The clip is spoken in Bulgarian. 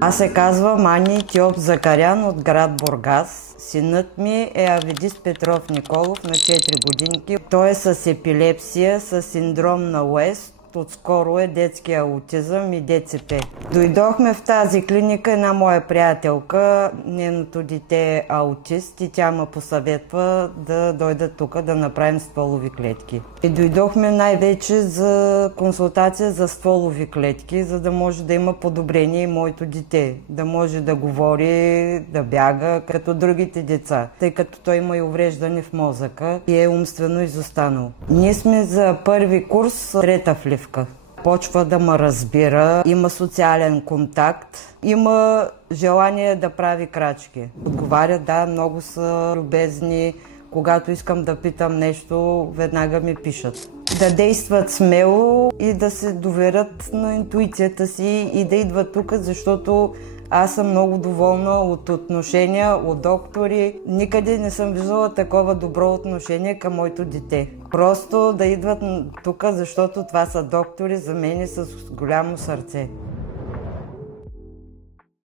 Аз се казвам Ани Тиоп Закарян от град Бургас. Синът ми е Авидис Петров Николов на 4 годинки. Той е с епилепсия, с синдром на Уест. Отскоро е детски аутизъм и ДЦП. Дойдохме в тази клиника, една моя приятелка, нейното дете е аутист и тя ме посъветва да дойда тук да направим стволови клетки. И дойдохме най-вече за консултация за стволови клетки, за да може да има подобрение и моето дете. Да може да говори, да бяга като другите деца, тъй като той има и увреждане в мозъка и е умствено изостанал. Ние сме за първи курс, трета вливка. Почва да ме разбира, има социален контакт, има желание да прави крачки. Отговаря, да, много са любезни. Когато искам да питам нещо, веднага ми пишат. Да действат смело и да се доверят на интуицията си и да идват тук, защото аз съм много доволна от отношения, от доктори. Никъде не съм виждала такова добро отношение към моето дете. Просто да идват тук, защото това са доктори за мен с голямо сърце.